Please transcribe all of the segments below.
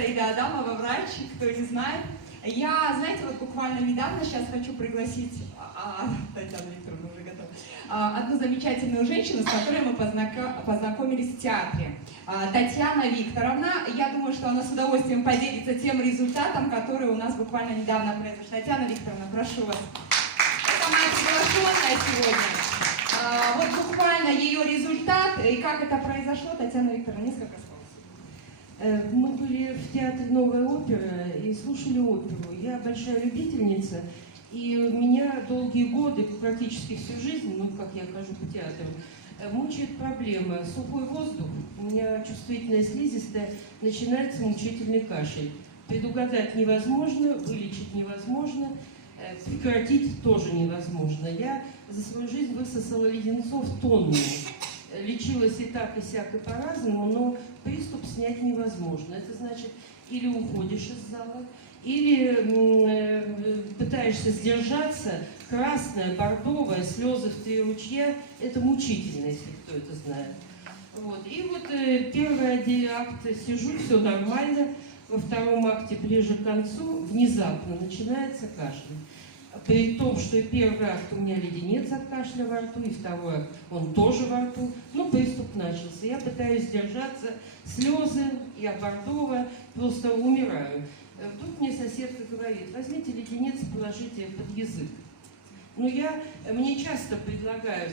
Саида Адамова, врач, кто не знает. Я, знаете, вот буквально недавно, сейчас хочу пригласить, Татьяна Викторовна уже готова, одну замечательную женщину, с которой мы познакомились в театре. Татьяна Викторовна, я думаю, что она с удовольствием поделится тем результатом, который у нас буквально недавно произошел. Татьяна Викторовна, прошу вас. Это моя приглашенная сегодня. Вот буквально ее результат и как это произошло, Татьяна Викторовна, несколько слов. Мы были в театре «Новая опера» и слушали оперу. Я большая любительница, и меня долгие годы, практически всю жизнь, как я хожу по театру, мучает проблема. Сухой воздух, у меня чувствительная слизистая, начинается мучительный кашель. Предугадать невозможно, вылечить невозможно, прекратить тоже невозможно. Я за свою жизнь высосала леденцов тонны. Лечилась и так, и сяк, и по-разному, но приступ снять невозможно. Это значит, или уходишь из зала, или пытаешься сдержаться. Красная, бордовая, слезы в 3 ручья – это мучительно, если кто это знает. Вот. И вот первый акт сижу, все нормально. Во втором акте, ближе к концу, внезапно начинается кашель. При том, что и первый акт у меня леденец от кашля во рту, и второй акт он тоже во рту, приступ начался. Я пытаюсь сдержаться, слезы, я бордовая, просто умираю. Тут мне соседка говорит: возьмите леденец, положите под язык. Мне часто предлагают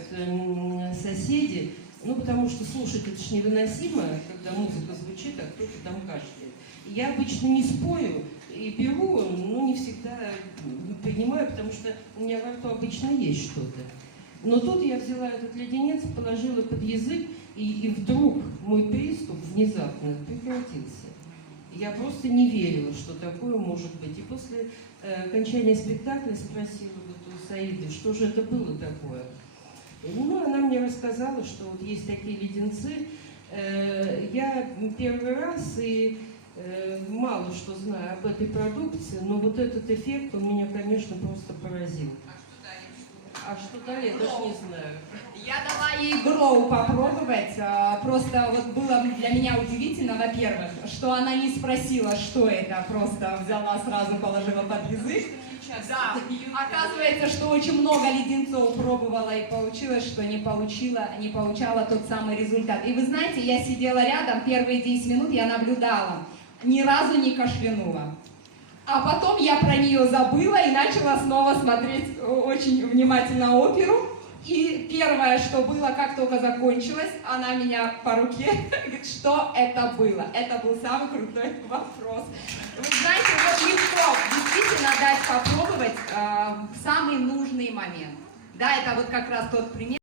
соседи, потому что слушать это ж невыносимо, когда музыка звучит, а кто-то там кашляет. Я обычно не спорю и беру, но не всегда принимаю, потому что у меня во рту обычно есть что-то. Но тут я взяла этот леденец, положила под язык, и вдруг мой приступ внезапно прекратился. Я просто не верила, что такое может быть. И после окончания спектакля спросила у Саиды, что же это было такое. Она мне рассказала, что вот есть такие леденцы. Я первый раз и мало что знаю об этой продукции, но вот этот эффект, он меня, конечно, просто поразил. А что далее, я даже не знаю. Я дала ей Гроу попробовать. Просто вот было для меня удивительно, во-первых, что она не спросила, что это, просто взяла, сразу положила под язык. Да, оказывается, что очень много леденцов пробовала и получилось, что не получала тот самый результат. И вы знаете, я сидела рядом, первые 10 минут я наблюдала, ни разу не кашлянула. А потом я про нее забыла и начала снова смотреть очень внимательно оперу. И первое, что было, как только закончилось, она меня по руке говорит, что это было. Это был самый крутой вопрос. Вы знаете, вот легко действительно дать попробовать в самый нужный момент. Да, это вот как раз тот пример.